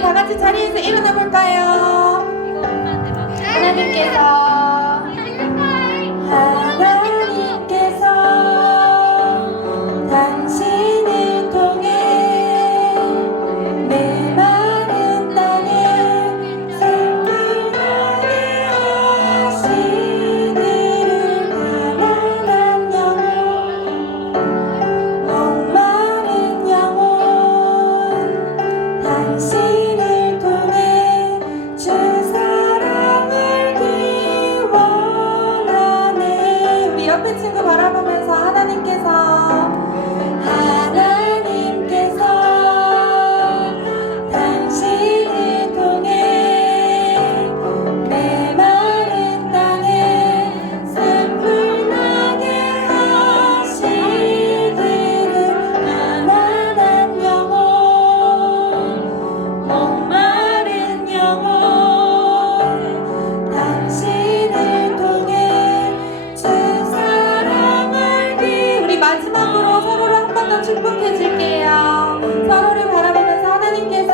다 같이 자리에서 일어나 볼까요? 하나님께서 당신을 통해 메마른 땅에 샘물 나게 하시기를 가난한 영혼 목마른 영혼 당신을 통해 주 사랑을 기원하네. 우리 옆에 친구 바라보면서 하나님께서 당신을 통해 메마른 땅에 샘물 나게 하시기를 가난한 영혼 목마른 영혼 당신을 통해 주 사랑을 우리 마지막으로 서로를 한 번 더 축복해 줄게요. 서로를 바라보면서 하나님께서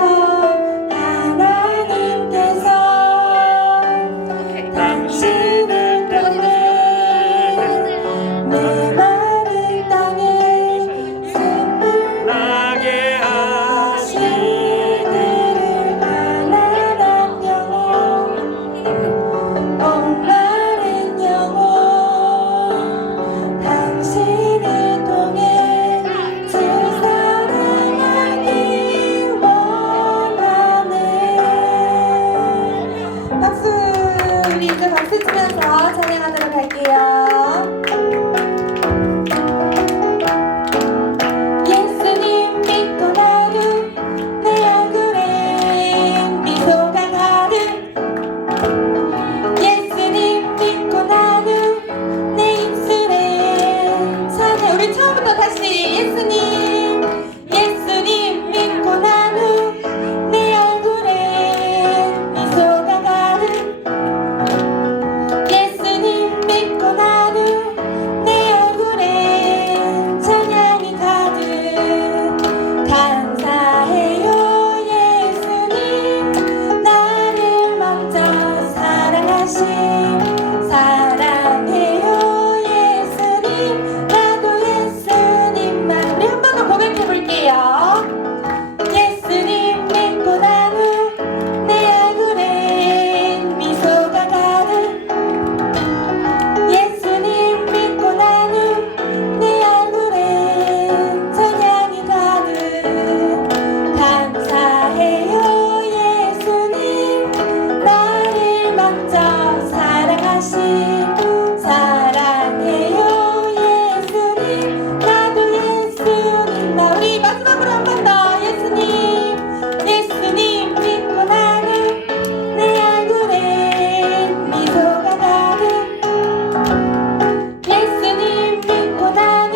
당신을 통해 메마른 땅에 샘물 나게 하시기를 가난한 영혼 목마른 영혼 당신을 통해 주 사랑을 기원하네. 박수. 우리 이제 박수 치면서 찬양하도록 할게요. 예수님 믿고 나도 내 얼굴에 미소가 가득 예수님 믿고 나도 내 입술에 찬양. 우리 처음부터 다시 예수님 믿고 나도 내 얼굴에 미소가 가득 예수님 믿고 나도 내 얼굴에 찬양이 가득 감사해요 예수님 나를 먼저 사랑하신 사랑해요 예수님 나도 예수님만. 우리 한 번 더 고백해 볼게요. 예수님 믿고 나도 내 얼굴에 미소가 가득 예수님 믿고 나도 내 얼굴에 찬양이 가득 감사해요 예수님 나를 먼저 사랑하신 사랑해요 예수님 나도 예수님만. 우리 마지막으로 한 번 더 예수님 믿고 나도 내 얼굴에 미소가 가득 예수님 믿고 나도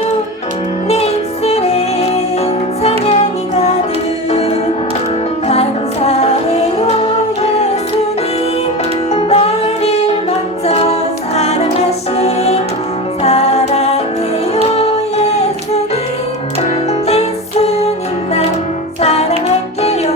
내 입술에 찬양이 가득 감사해요 예수님 나를 먼저 사랑하신 사랑해요 예수님만 사랑할게요.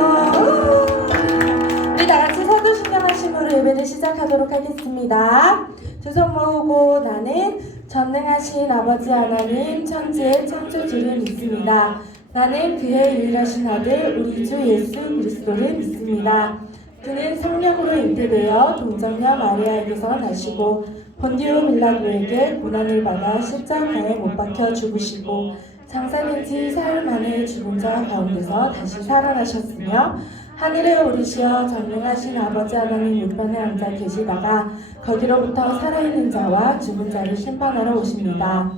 우리 다 같이 사도신경하심으로 예배를 시작하도록 하겠습니다. 두 손 모으고 나는 전능하신 아버지 하나님 천지의 창조주를 믿습니다. 나는 그의 유일하신 아들 우리 주 예수 그리스도를 믿습니다. 그는 성령으로 잉태되어 동정녀 마리아에게서 나시고 본디오 빌라도에게 고난을 받아 십자가에 못 박혀 죽으시고 장사된 지 사흘 만에 죽은 자 가운데서 다시 살아나셨으며 하늘에 오르시어 전능하신 아버지 하나님 우편에 앉아 계시다가 거기로부터 살아있는 자와 죽은 자를 심판하러 오십니다.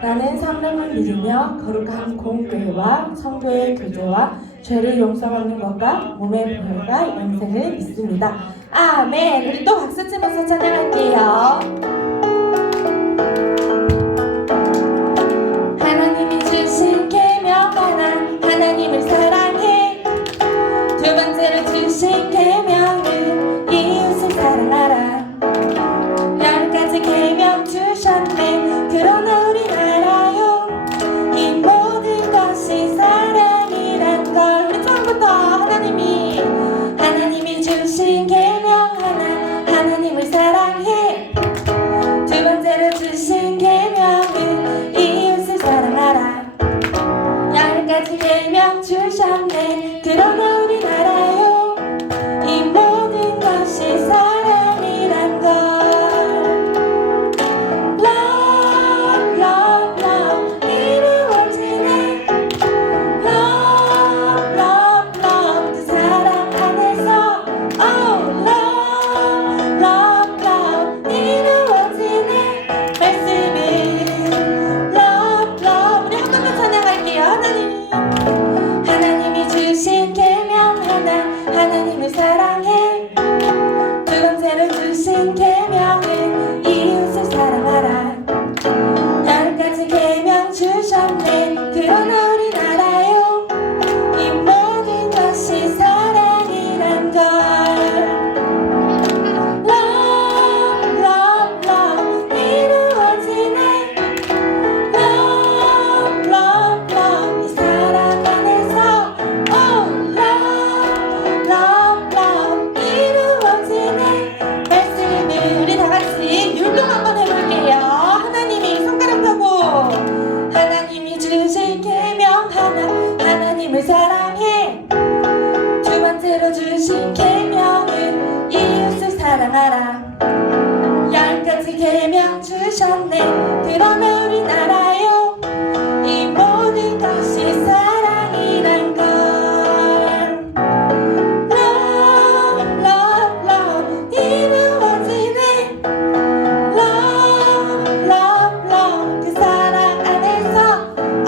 나는 성령을 믿으며 거룩한 공교회와 성도의 교제와 죄를 용서받는 것과 몸의 부활과 영생을 믿습니다. 아멘. 우리 또 박수 치면서 찬양할게요. 하나님이 주신 계명 하나 하나님을 사랑해. 두 번째로 주신 계명은 이웃을 사랑하라. 10가지 계명 주셨네. 그러나 우린 알아요 이 모든 것이 사랑이란 걸. 우리 처음부터 하나님이 번째로 주신 계명은 이웃을 사랑하라. 10가지 계명 주셨네. 그러나 우리나라요 이 모든 것이 사랑이란 걸. Love, love, love 이루어지네. Love, love, love 그 사랑 안에서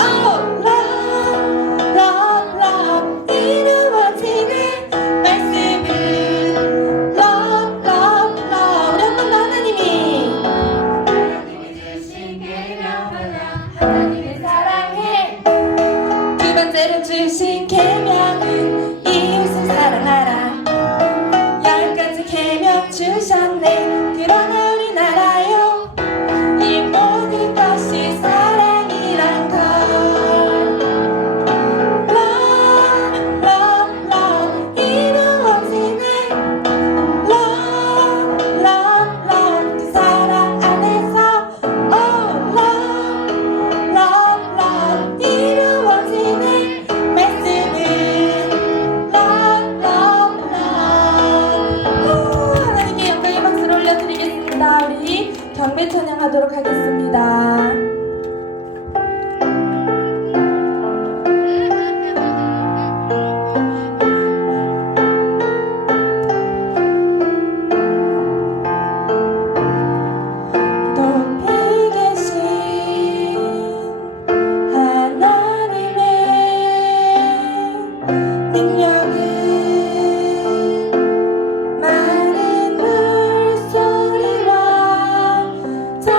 Oh, love, love, love 이루어지네. 말씀은 Love, love, love 우리 한 번 더 하나님이 주신 계명 하나님을 사랑해. 두 번째로 주신 계명은 이웃을 사랑하라. 10가지 계명 주셨네. 그러나 우리나라요 이 모든 것이 사랑이란 걸. Love, love, love 이루어지네. Love, love, love 그 사랑 안에서 Oh, love, love, love 이루어지네. 말씀은 Love, love, love. 하나님께 영광의 박수를 올려드리겠습니다. 우리 경배 찬양하도록 하겠습니다. 높이 계신 하나님의 능력은 많은 물소리와 저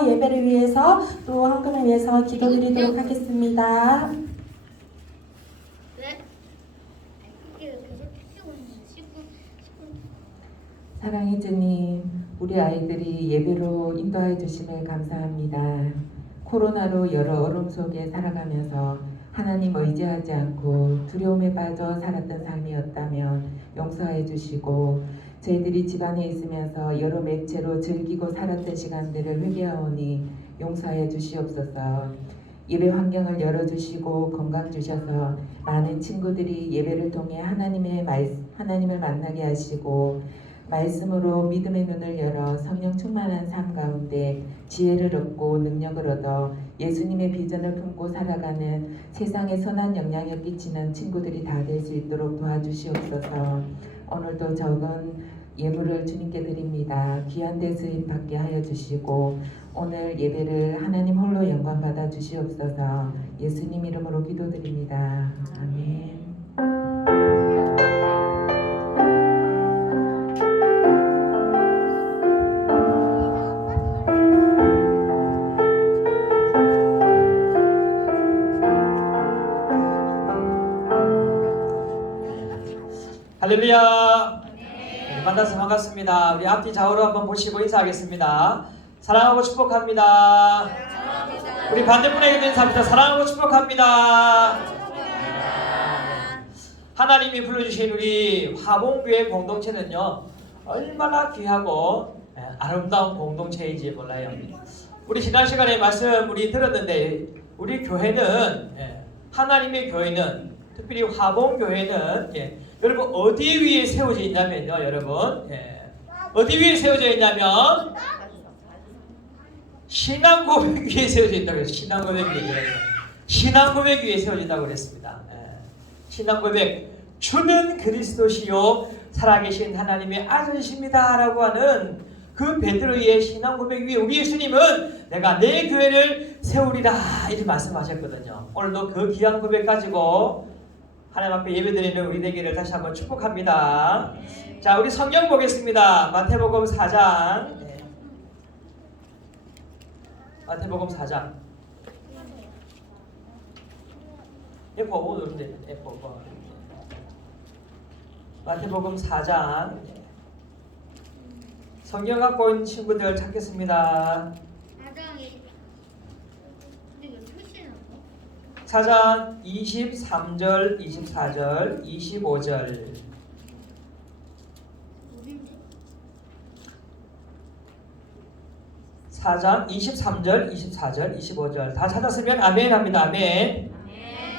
위해서, 예배를 위해서, 또 헌금을 위해서 기도드리도록 하겠습니다. 사랑의 주님, 우리 아이들이 예배로 인도해 주심을 감사합니다. 코로나로 여러 어려움 속에 살아가면서 하나님 의지하지 않고 두려움에 빠져 살았던 삶이었다면 용서해 주시고, 저희들이 집안에 있으면서 여러 매체로 즐기고 살았던 시간들을 회개하오니 용서해 주시옵소서. 예배 환경을 열어주시고 건강 주셔서 많은 친구들이 예배를 통해 하나님을 만나게 하시고, 말씀으로 믿음의 눈을 열어 성령 충만한 삶 가운데 지혜를 얻고 능력을 얻어 예수님의 비전을 품고 살아가는 세상에 선한 영향을 끼치는 친구들이 다 될 수 있도록 도와주시옵소서. 오늘도 적은 예물을 주님께 드립니다. 귀한 대수임 받게 하여 주시고, 오늘 예배를 하나님 홀로 영광 받아 주시옵소서. 예수님 이름으로 기도드립니다. 아멘. 할렐루야. 만나서 반갑습니다. 우리 앞뒤 좌우로 한번 보시고 인사하겠습니다. 사랑하고 축복합니다. 우리 반대편에게 인사합니다. 사랑하고 축복합니다. 하나님이 불러주신 우리 화봉교회 공동체는요, 얼마나 귀하고 아름다운 공동체인지 몰라요. 우리 지난 시간에 말씀 우리 들었는데, 우리 교회는, 하나님의 교회는, 특별히 화봉교회는 여러분 어디 위에 세워져 있냐면요, 여러분, 어디 위에 세워져 있냐면 신앙 고백 위에 세워져 있다고 그랬어요. 신앙 고백 위에, 신앙 고백 위에 세워진다고 그랬습니다. 신앙 고백, 주는 그리스도시요 살아계신 하나님의 아들이십니다 라고 하는 그 베드로의 신앙 고백 위에 우리 예수님은 내가 내 교회를 세우리라 이렇게 말씀하셨거든요. 오늘도 그 귀한 고백 가지고 하나님 앞에 예배드리는 우리 되기를 다시 한번 축복합니다. 자, 우리 성경 보겠습니다. 마태복음 4장. 마태복음 4장. F5 누르면 됩니다. F5. 마태복음 4장. 성경 갖고 있는 친구들 찾겠습니다. 4장 23절, 24절, 25절. 4장 23절, 24절, 25절. 다 찾았으면 아멘 합니다. 아멘.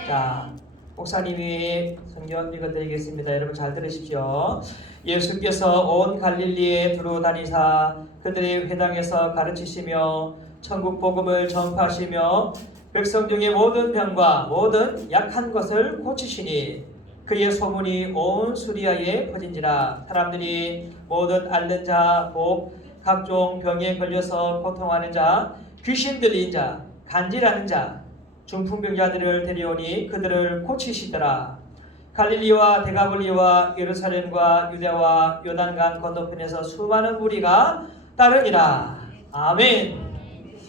자, 목사님이 성경 읽어드리겠습니다. 여러분 잘 들으십시오. 예수께서 온 갈릴리에 두루 다니사 그들의 회당에서 가르치시며 천국 복음을 전파하시며 백성 중에 모든 병과 모든 약한 것을 고치시니 그의 소문이 온 수리아에 퍼진지라. 사람들이 모든 앓는 자, 복, 각종 병에 걸려서 고통하는 자, 귀신 들린 자, 간질하는 자, 중풍병자들을 데려오니 그들을 고치시더라. 갈릴리와 데가볼리와 예루살렘과 유대와 요단강 건너편에서 수많은 무리가 따르니라. 아멘.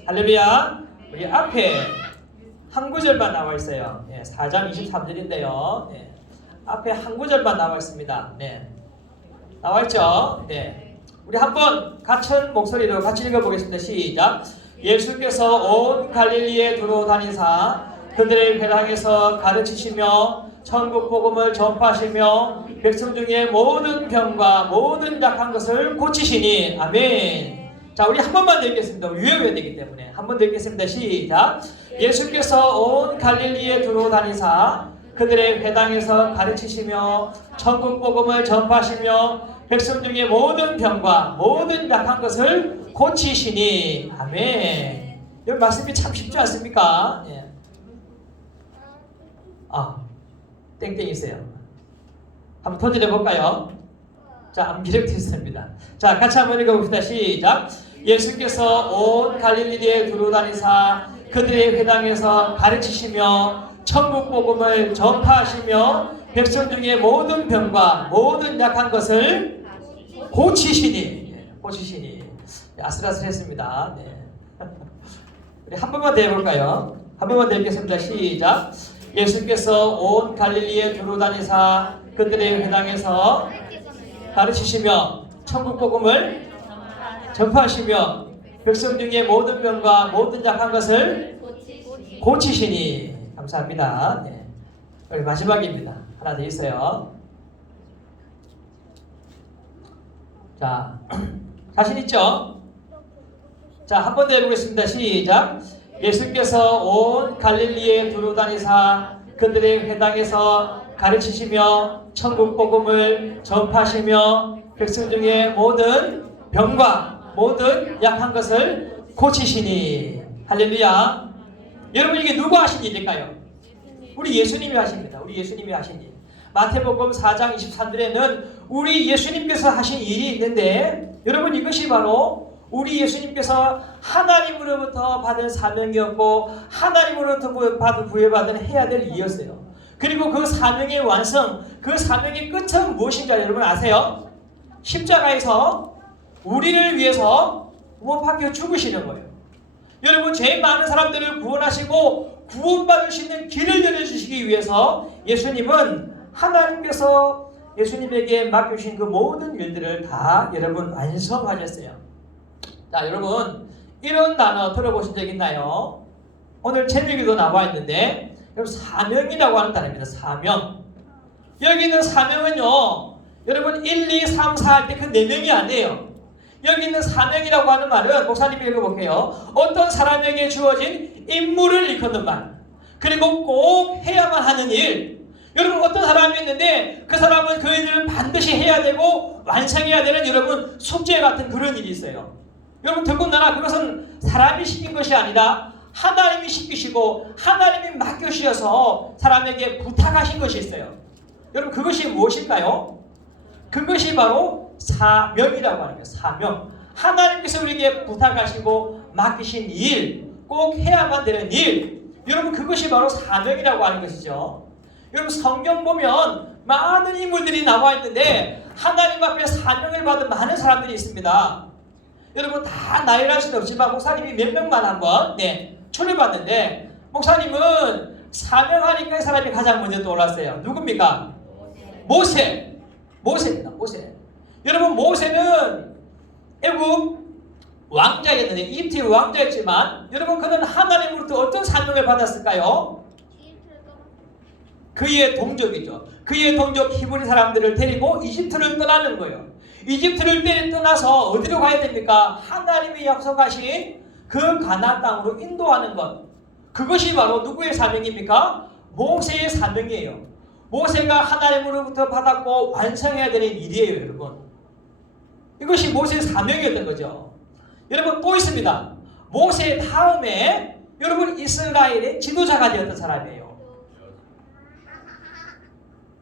할렐루야. 우리 앞에 한 구절만 나와 있어요. 4장 23절인데요. 앞에 한 구절만 나와 있습니다. 나와 있죠? 우리 한번 같은 목소리로 같이 읽어보겠습니다. 시작. 예수께서 온 갈릴리에 두루 다니사 그들의 회당에서 가르치시며 천국 복음을 전파하시며 백성 중에 모든 병과 모든 약한 것을 고치시니. 아멘. 자, 우리 한 번만 더 읽겠습니다. 유효해야 되기 때문에 한 번 더 읽겠습니다. 시작. 예수께서 온 갈릴리에 두루 다니사 그들의 회당에서 가르치시며 천국 복음을 전파하시며 백성 중에 모든 병과 모든 약한 것을 고치시니. 아멘. 여기 말씀이 참 쉽지 않습니까? 땡땡이 있어요. 한번 도전해 볼까요? 자, 암기력 테스트입니다. 자, 같이 한번 읽어봅시다. 시작. 예수께서 온 갈릴리에 두루 다니사 그들의 회당에서 가르치시며 천국 복음을 전파하시며 백성 중에 모든 병과 모든 약한 것을 고치시니. 고치시니. 아슬아슬했습니다. 우리 한 번만 더 해볼까요? 한 번만 더 읽겠습니다. 시작. 예수께서 온 갈릴리에 두루 다니사 그들의 회당에서 가르치시며 천국 복음을 전파하시며 백성 중에 모든 병과 모든 약한 것을 고치시니. 감사합니다. 네. 우리 마지막입니다. 하나 더 있어요. 자, 자신 있죠? 자, 한 번 더 해보겠습니다. 시작. 예수께서 온 갈릴리에 두루 다니사 그들의 회당에서 가르치시며 천국 복음을 전파하시며 백성 중에 모든 병과 모든 약한 것을 고치시니. 할렐루야. 여러분, 이게 누가 하신 일일까요? 우리 예수님이 하십니다. 우리 예수님이 하신 일. 마태복음 4장 23절에는 우리 예수님께서 하신 일이 있는데, 여러분, 이것이 바로 우리 예수님께서 하나님으로부터 받은 사명이었고 하나님으로부터 부여받은 해야 될 일이었어요. 그리고 그 사명의 완성, 그 사명의 끝은 무엇인지 여러분 아세요? 십자가에서 우리를 위해서 못 박혀 죽으시는 거예요. 여러분, 죄 많은 사람들을 구원하시고 구원받을 수 있는 길을 열어주시기 위해서 예수님은 하나님께서 예수님에게 맡겨주신 그 모든 일들을 다 여러분 완성하셨어요. 자, 여러분, 이런 단어 들어보신 적 있나요? 오늘 제목에도 나와 있는데, 여러분, 사명이라고 하는 단어입니다. 사명. 여기 있는 사명은요, 여러분 1, 2, 3, 4 할 때 그 4명이 아니에요. 여기 있는 사명이라고 하는 말은 목사님이 읽어볼게요. 어떤 사람에게 주어진 임무를 일컫는 말, 그리고 꼭 해야만 하는 일. 여러분, 어떤 사람이 있는데 그 사람은 그 일을 반드시 해야 되고 완성해야 되는 여러분 숙제 같은 그런 일이 있어요. 여러분, 더군다나 그것은 사람이 시킨 것이 아니라 하나님이 시키시고 하나님이 맡겨주셔서 사람에게 부탁하신 것이 있어요. 여러분, 그것이 무엇일까요? 그것이 바로 사명이라고 하는 거예요. 사명. 하나님께서 우리에게 부탁하시고 맡기신 일, 꼭 해야만 되는 일. 여러분, 그것이 바로 사명이라고 하는 것이죠. 여러분, 성경 보면 많은 인물들이 나와 있는데 하나님 앞에 사명을 받은 많은 사람들이 있습니다. 여러분, 다 나열할 수는 없지만 목사님이 몇 명만 한번 초대봤는데, 목사님은 사명하니까 이 사람이 가장 먼저 떠올랐어요. 누굽니까? 모세입니다. 모세. 여러분, 모세는 애굽 왕자였는데, 이집트 왕자였지만, 여러분, 그는 하나님으로부터 어떤 사명을 받았을까요? 그의 동족이죠. 그의 동족 히브리 사람들을 데리고 이집트를 떠나는 거예요. 이집트를 떠나서 어디로 가야 됩니까? 하나님이 약속하신 그 가나안 땅으로 인도하는 것. 그것이 바로 누구의 사명입니까? 모세의 사명이에요. 모세가 하나님으로부터 받았고 완성해야 되는 일이에요, 여러분. 이것이 모세의 사명이었던 거죠. 여러분, 또 있습니다. 모세 다음에 여러분 이스라엘의 지도자가 되었던 사람이에요.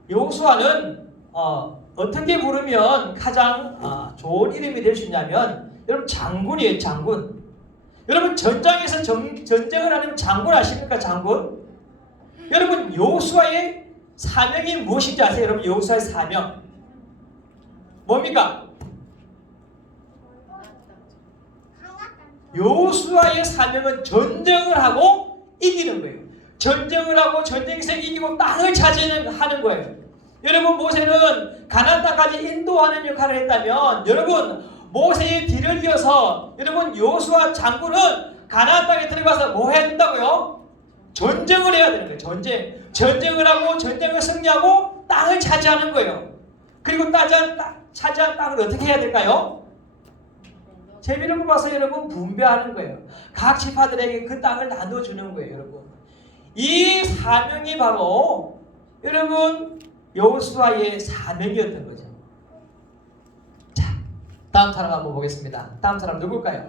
여호수아는 어떻게 부르면 가장 좋은 이름이 될 수 있냐면, 여러분, 장군이에요. 장군. 여러분, 전장에서 전쟁을 하는 장군 아십니까? 장군. 여러분, 여호수아의 사명이 무엇인지 아세요? 여러분, 여호수아의 사명 뭡니까? 여호수아의 사명은 전쟁을 하고 이기는 거예요. 전쟁을 하고 전쟁에서 이기고 땅을 차지하는 거예요. 여러분, 모세는 가나안 땅까지 인도하는 역할을 했다면, 여러분, 모세의 뒤를 이어서 여러분 여호수아 장군은 가나안 땅에 들어가서 뭐 해야 된다고요? 전쟁을 해야 되는 거예요. 전쟁을 하고 전쟁을 승리하고 땅을 차지하는 거예요. 그리고 차지한 땅을 어떻게 해야 될까요? 제비를 뽑아서 여러분 분배하는 거예요. 각 지파들에게 그 땅을 나눠주는 거예요, 여러분. 이 사명이 바로 여러분 여호수아의 사명이었던 거죠. 자, 다음 사람 한번 보겠습니다. 다음 사람 누굴까요?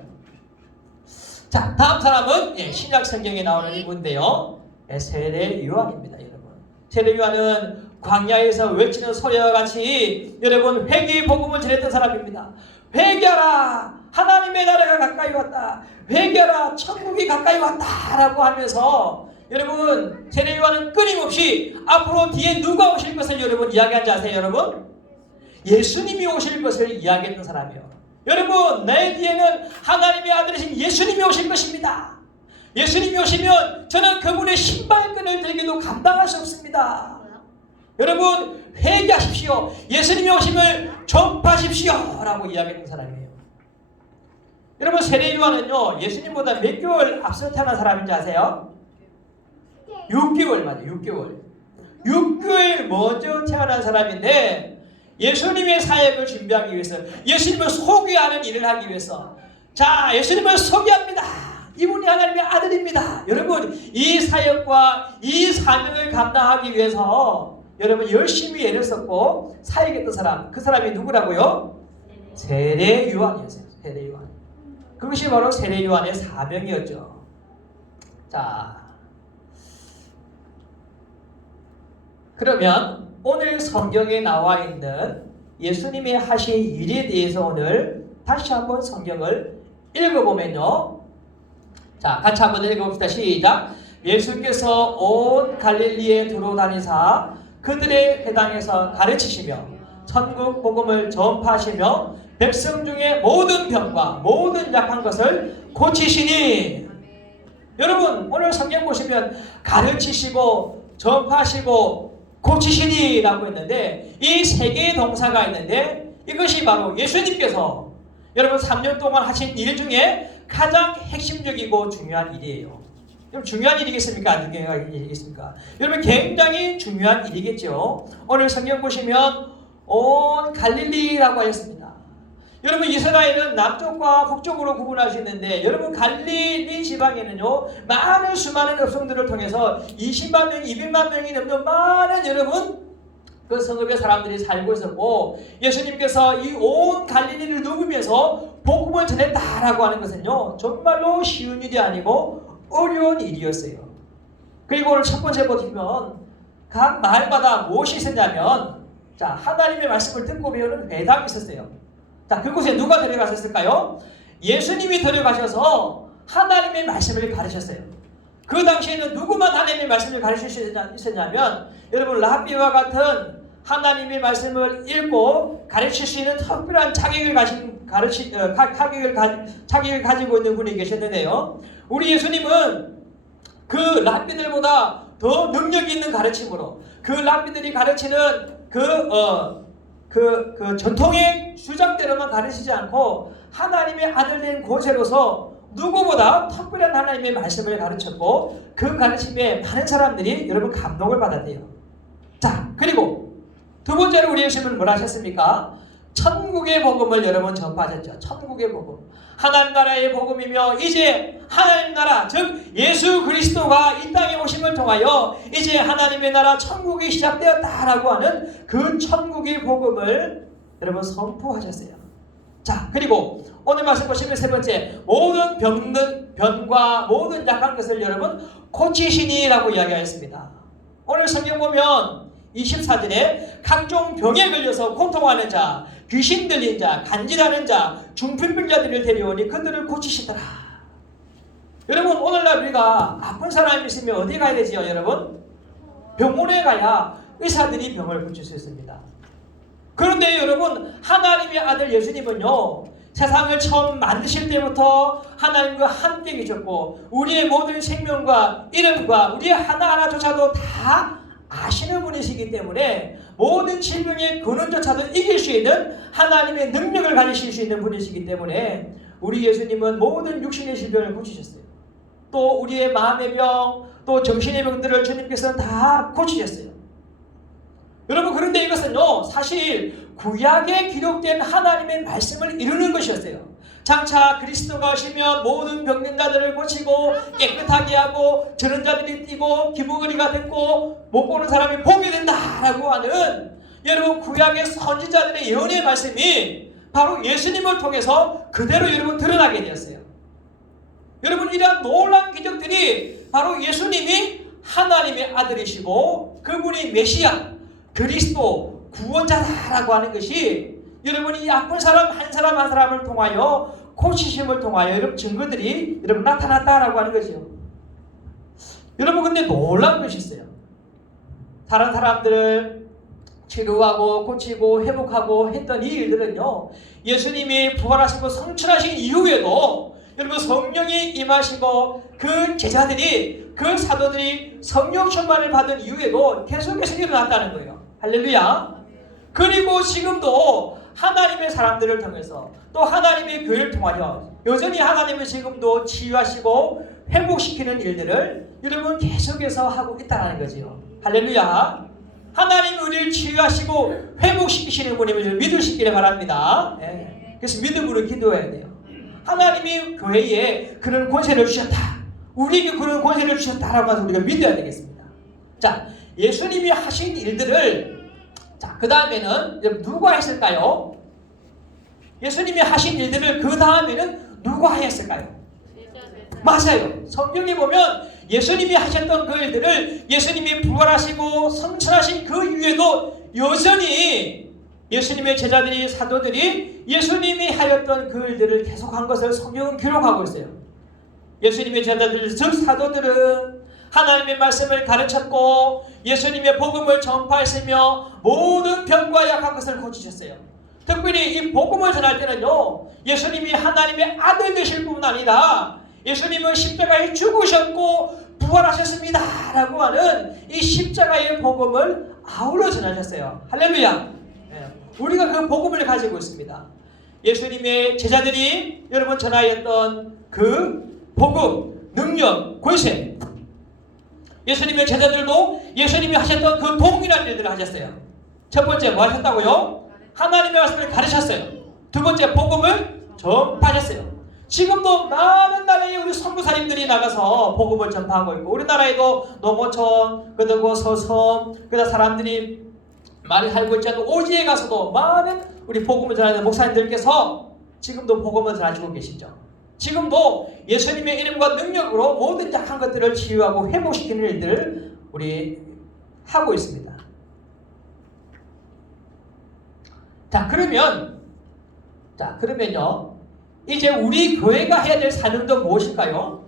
자, 다음 사람은 신약 성경에 나오는 이분인데요. 세례 요한입니다, 여러분. 세례 요한은 광야에서 외치는 소리와 같이 여러분 회개의 복음을 전했던 사람입니다. 회개하라, 하나님의 나라가 가까이 왔다. 회개하라, 천국이 가까이 왔다라고 하면서 여러분 세례 요한은 끊임없이 앞으로 뒤에 누가 오실 것을 여러분 이야기한지 아세요, 여러분? 예수님이 오실 것을 이야기했던 사람이에요. 여러분, 내 뒤에는 하나님의 아들이신 예수님이 오실 것입니다. 예수님이 오시면 저는 그분의 신발끈을 들기도 감당할 수 없습니다. 여러분 회개하십시오. 예수님이 오심을 전파하십시오 라고 이야기하는 사람이에요. 여러분 세례 요한은요 예수님보다 몇 개월 앞서 태어난 사람인지 아세요? 6개월 맞아요. 6개월 먼저 태어난 사람인데 예수님의 사역을 준비하기 위해서 예수님을 소개하는 일을 하기 위해서 자 예수님을 소개합니다. 이분이 하나님의 아들입니다. 여러분 이 사역과 이 사명을 감당하기 위해서 여러분 열심히 애를 썼고 사역했던 사람 그 사람이 누구라고요? 세례 요한이었어요. 세례 요한. 그것이 바로 세례 요한의 사명이었죠. 자 그러면 오늘 성경에 나와 있는 예수님이 하신 일에 대해서 오늘 다시 한번 성경을 읽어보면요. 자, 같이 한번 읽어봅시다. 시작. 예수께서 온 갈릴리에 두루 다니사 그들의 회당에서 가르치시며 천국 복음을 전파하시며 백성 중에 모든 병과 모든 약한 것을 고치시니. 여러분 오늘 성경 보시면 가르치시고 전파하시고 고치시니 라고 했는데 이 세 개의 동사가 있는데 이것이 바로 예수님께서 여러분 3년 동안 하신 일 중에 가장 핵심적이고 중요한 일이에요. 여러분 중요한 일이겠습니까? 안 중요한 일이겠습니까? 여러분 굉장히 중요한 일이겠죠. 오늘 성경 보시면 온 갈릴리라고 하셨습니다. 여러분 이스라엘은 남쪽과 북쪽으로 구분할 수 있는데 여러분 갈릴리 지방에는요 많은 수많은 읍성들을 통해서 20만 명, 200만 명이 넘는 많은 여러분 그 성읍의 사람들이 살고 있었고 예수님께서 이 온 갈릴리를 누비면서 복음을 전했다라고 하는 것은요 정말로 쉬운 일이 아니고 어려운 일이었어요. 그리고 오늘 첫 번째 보시면 각 마을마다 무엇이 있었냐면 자 하나님의 말씀을 듣고 배우는 회당이 있었어요. 자, 그곳에 누가 데려가셨을까요? 예수님이 데려가셔서 하나님의 말씀을 가르쳤어요. 그 당시에는 누구만 하나님의 말씀을 가르칠 수 있었냐면 여러분 랍비와 같은 하나님의 말씀을 읽고 가르칠 수 있는 특별한 자격을 가지고 있는 분이 계셨는데요. 우리 예수님은 그 랍비들보다 더 능력 있는 가르침으로 그 랍비들이 가르치는 그 전통의 주장대로만 가르치지 않고 하나님의 아들 된 고세로서 누구보다 특별한 하나님의 말씀을 가르쳤고 그 가르침에 많은 사람들이 여러분 감동을 받았대요. 자 그리고 두 번째로 우리 예수님은 뭘 하셨습니까? 천국의 복음을 여러분 전파하셨죠. 천국의 복음. 하나님 나라의 복음이며 이제 하나님 나라 즉 예수 그리스도가 이 땅에 오심을 통하여 이제 하나님의 나라 천국이 시작되었다라고 하는 그 천국의 복음을 여러분 선포하셨어요. 자 그리고 오늘 말씀 보시면 세 번째 모든 병과 모든 약한 것을 여러분 고치시니라고 이야기하였습니다. 오늘 성경 보면 24절에 각종 병에 걸려서 고통하는 자, 귀신 들린 자, 간질하는 자, 중풍병자들을 데려오니 그들을 고치시더라. 여러분 오늘날 우리가 아픈 사람이 있으면 어디 가야 되지요 여러분? 병원에 가야 의사들이 병을 고칠 수 있습니다. 그런데 여러분 하나님의 아들 예수님은요 세상을 처음 만드실 때부터 하나님과 함께 계셨고 우리의 모든 생명과 이름과 우리의 하나하나조차도 다 아시는 분이시기 때문에 모든 질병의 근원조차도 이길 수 있는 하나님의 능력을 가지실 수 있는 분이시기 때문에 우리 예수님은 모든 육신의 질병을 고치셨어요. 또 우리의 마음의 병, 또 정신의 병들을 주님께서는 다 고치셨어요. 여러분 그런데 이것은요 사실 구약에 기록된 하나님의 말씀을 이루는 것이었어요. 장차 그리스도가 오시면 모든 병든 자들을 고치고 깨끗하게 하고 저런 자들이 뛰고 기부거리가 됐고 못 보는 사람이 보게 된다라고 하는 여러분 구약의 선지자들의 예언의 말씀이 바로 예수님을 통해서 그대로 여러분 드러나게 되었어요. 여러분 이러한 놀라운 기적들이 바로 예수님이 하나님의 아들이시고 그분이 메시아 그리스도 구원자다라고 하는 것이 여러분이 아픈 사람 한 사람 한 사람을 통하여 고치심을 통하여 여러분 증거들이 여러분 나타났다라고 하는 거죠. 여러분 근데 놀라운 것이 있어요. 다른 사람들을 치료하고 고치고 회복하고 했던 이 일들은요 예수님이 부활하시고 성천하신 이후에도 여러분 성령이 임하시고 그 제자들이 그 사도들이 성령 충만을 받은 이후에도 계속해서 일어났다는 거예요. 할렐루야. 그리고 지금도 하나님의 사람들을 통해서 또 하나님의 교회를 통하여 여전히 하나님은 지금도 치유하시고 회복시키는 일들을 여러분 계속해서 하고 있다는 거지요. 할렐루야. 하나님이 우리를 치유하시고 회복시키시는 분임을 믿으시기를 바랍니다. 예. 그래서 믿음으로 기도해야 돼요. 하나님이 교회에 그런 권세를 주셨다. 우리에게 그런 권세를 주셨다라고 해서 우리가 믿어야 되겠습니다. 자, 예수님이 하신 일들을 자, 그 다음에는 누가 했을까요? 예수님이 하신 일들을 그 다음에는 누가 했을까요? 맞아요. 성경에 보면 예수님이 하셨던 그 일들을 예수님이 부활하시고 성천하신 그 이후에도 여전히 예수님의 제자들이 사도들이 예수님이 하였던 그 일들을 계속한 것을 성경은 기록하고 있어요. 예수님의 제자들 즉 사도들은 하나님의 말씀을 가르쳤고 예수님의 복음을 전파했으며 모든 병과 약한 것을 고치셨어요. 특별히 이 복음을 전할 때는요, 예수님이 하나님의 아들 되실 뿐만 아니라 예수님은 십자가에 죽으셨고 부활하셨습니다 라고 하는 이 십자가의 복음을 아울러 전하셨어요. 할렐루야. 우리가 그 복음을 가지고 있습니다. 예수님의 제자들이 여러분 전하였던 그 복음, 능력, 권세, 예수님의 제자들도 예수님이 하셨던 그 동일한 일들을 하셨어요. 첫 번째 뭐 하셨다고요? 하나님의 말씀을 가르쳤어요. 두 번째 복음을 전파하셨어요. 지금도 많은 나라의 우리 선교사님들이 나가서 복음을 전파하고 있고 우리나라에도 농어촌, 그리고 서섬, 그다음 사람들이 많이 살고 있지 않은 오지에 가서도 많은 우리 복음을 전하는 목사님들께서 지금도 복음을 전하시고 계시죠. 지금도 예수님의 이름과 능력으로 모든 약한 것들을 치유하고 회복시키는 일들을 우리 하고 있습니다. 그러면요. 이제 우리 교회가 해야 될 사명도 무엇일까요?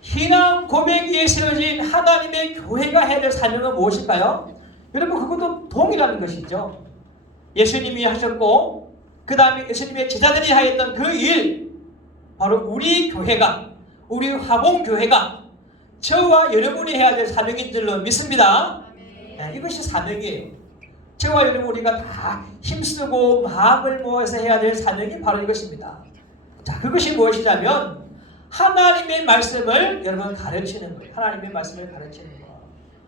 신앙 고백 위에 세워진 하나님의 교회가 해야 될 사명은 무엇일까요? 여러분 그것도 동일한 것이죠. 예수님이 하셨고 그 다음에 예수님의 제자들이 하였던 그 일, 바로 우리 교회가, 우리 화봉교회가 저와 여러분이 해야 될 사명인 줄로 믿습니다. 네, 이것이 사명이에요. 저와 여러분 우리가 다 힘쓰고 마음을 모아서 해야 될 사명이 바로 이것입니다. 자, 그것이 무엇이냐면 하나님의 말씀을 여러분 가르치는 거예요. 하나님의 말씀을 가르치는 거.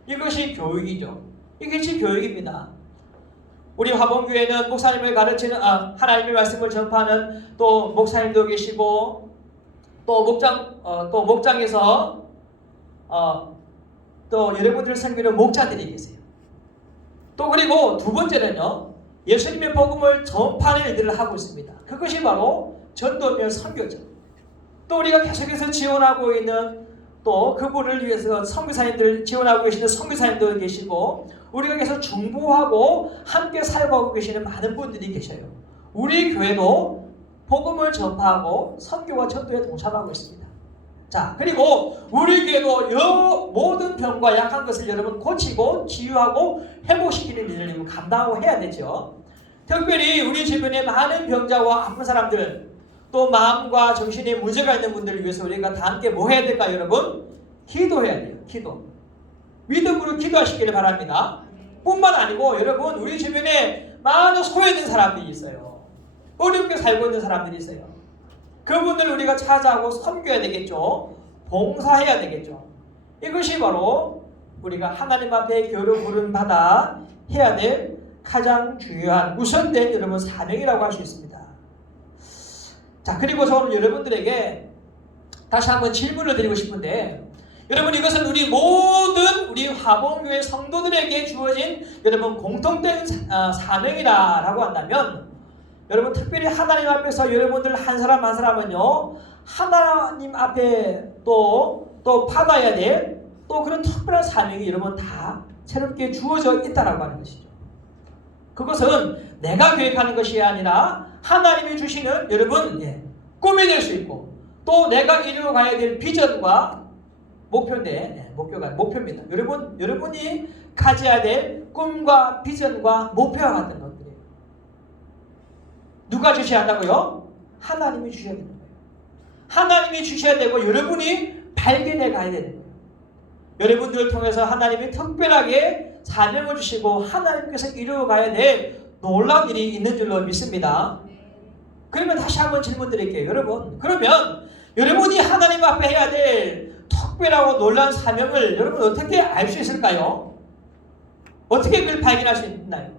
이것이 교육이죠. 이것이 교육입니다. 우리 화봉교회는 목사님을 가르치는 하나님의 말씀을 전파하는 또 목사님도 계시고 또 목장에서 또 여러분들을 섬기는 목자들이 계세요. 또 그리고 두 번째는요, 예수님의 복음을 전파하는 일들을 하고 있습니다. 그것이 바로 전도며 선교죠. 또 우리가 계속해서 지원하고 있는 또 그분을 위해서 선교사님들 지원하고 계시는 선교사님도 계시고 우리가 계속 중보하고 함께 살아가고 계시는 많은 분들이 계셔요. 우리 교회도 복음을 전파하고 선교와 전도에 동참하고 있습니다. 자, 그리고 우리 교회도 모든 병과 약한 것을 여러분 고치고 치유하고 회복시키는 일을 여러분 감당하고 해야 되죠. 특별히 우리 주변에 많은 병자와 아픈 사람들, 또 마음과 정신에 문제가 있는 분들을 위해서 우리가 다 함께 뭐 해야 될까요, 여러분? 기도해야 돼요. 기도. 믿음으로 기도하시기를 바랍니다. 뿐만 아니고 여러분 우리 주변에 많은 소외된 사람들이 있어요. 어렵게 살고 있는 사람들이 있어요. 그분들 우리가 찾아오고 섬겨야 되겠죠. 봉사해야 되겠죠. 이것이 바로 우리가 하나님 앞에 교를 부름받아 해야 될 가장 중요한 우선된 여러분 사명이라고 할 수 있습니다. 자, 그리고 저는 여러분들에게 다시 한번 질문을 드리고 싶은데, 여러분 이것은 우리 모든 우리 화봉교회 성도들에게 주어진 여러분 공통된 사명이라고 한다면, 여러분 특별히 하나님 앞에서 여러분들 한 사람 한 사람은요 하나님 앞에 또 받아야 될 또 그런 특별한 사명이 여러분 다 새롭게 주어져 있다라고 하는 것이죠. 그것은 내가 계획하는 것이 아니라 하나님이 주시는 여러분 꿈이 될 수 있고 또 내가 이루어가야 될 비전과 목표인데 목표입니다. 여러분이 가져야 될 꿈과 비전과 목표와 같은 것들이에요. 누가 주셔야 한다고요? 하나님이 주셔야 되는 거예요. 하나님이 주셔야 되고 여러분이 발견해 가야 되는 거예요. 여러분들을 통해서 하나님이 특별하게 사명을 주시고 하나님께서 이루어 가야 될 놀라운 일이 있는 줄로 믿습니다. 그러면 다시 한번 질문 드릴게요. 여러분, 그러면 여러분이 하나님 앞에 해야 될 특별하고 놀라운 사명을 여러분 어떻게 알 수 있을까요? 어떻게 그걸 발견할 수 있나요?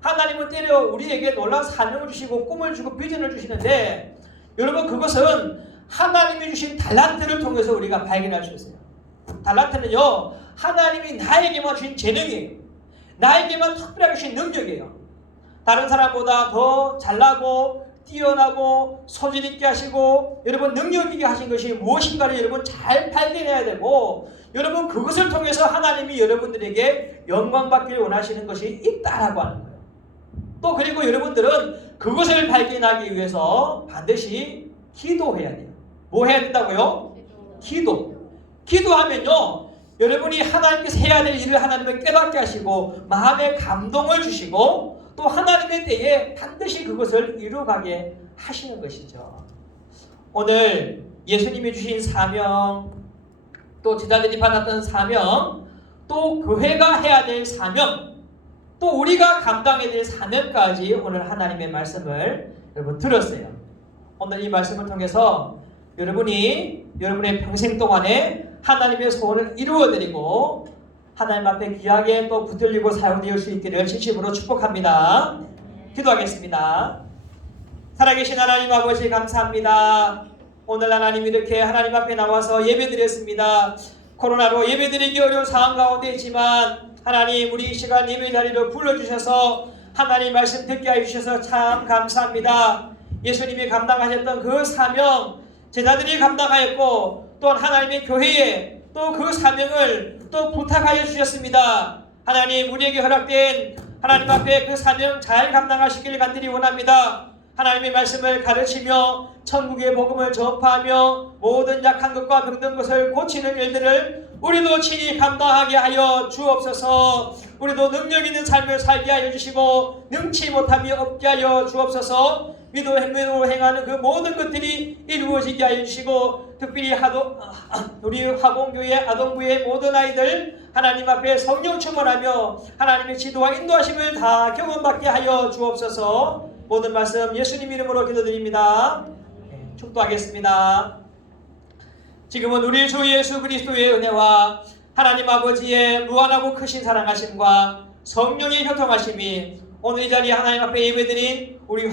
하나님은 때려 우리에게 놀라운 사명을 주시고 꿈을 주고 비전을 주시는데 여러분 그것은 하나님이 주신 달란트를 통해서 우리가 발견할 수 있어요. 달란트는요, 하나님이 나에게만 주신 재능이에요. 나에게만 특별하게 주신 능력이에요. 다른 사람보다 더 잘나고 뛰어나고 소질 있게 하시고 여러분 능력 있게 하신 것이 무엇인가를 여러분 잘 발견해야 되고 여러분 그것을 통해서 하나님이 여러분들에게 영광 받기를 원하시는 것이 있다라고 하는 거예요. 또 그리고 여러분들은 그것을 발견하기 위해서 반드시 기도해야 돼요. 뭐 해야 된다고요? 기도하면요, 여러분이 하나님께서 해야 될 일을 하나님을 깨닫게 하시고 마음에 감동을 주시고 또 하나님의 때에 반드시 그것을 이루어가게 하시는 것이죠. 오늘 예수님이 주신 사명, 또 제자들이 받았던 사명, 또 교회가 해야 될 사명, 또 우리가 감당해야 될 사명까지 오늘 하나님의 말씀을 여러분 들었어요. 오늘 이 말씀을 통해서 여러분이 여러분의 평생 동안에 하나님의 소원을 이루어드리고 하나님 앞에 귀하게 또 붙들리고 사용될 수 있기를 진심으로 축복합니다. 기도하겠습니다. 살아계신 하나님 아버지 감사합니다. 오늘 하나님 이렇게 하나님 앞에 나와서 예배드렸습니다. 코로나로 예배드리기 어려운 상황 가운데 있지만 하나님 우리 이 시간 예배 자리로 불러주셔서 하나님 말씀 듣게 해주셔서 참 감사합니다. 예수님이 감당하셨던 그 사명 제자들이 감당하였고 또한 하나님의 교회에 또 그 사명을 또 부탁하여 주셨습니다. 하나님 우리에게 허락된 하나님 앞에 그 사명 잘 감당하시길 간절히 원합니다. 하나님의 말씀을 가르치며 천국의 복음을 전파하며 모든 약한 것과 병든 것을 고치는 일들을 우리도 친히 감당하게 하여 주옵소서. 우리도 능력 있는 삶을 살게 하여 주시고 능치 못함이 없게 하여 주옵소서. 믿음으로 행하는 그 모든 것들이 이루어지게 하여 주시고 특별히 우리 화공교회 아동부의 모든 아이들 하나님 앞에 성령 충만하며 하나님의 지도와 인도하심을 다 경험받게 하여 주옵소서. 모든 말씀 예수님 이름으로 기도드립니다. 축도하겠습니다. 지금은 우리 주 예수 그리스도의 은혜와 하나님 아버지의 무한하고 크신 사랑하심과 성령의 교통하심이 오늘 이 자리에 하나님 앞에 예배드린 우리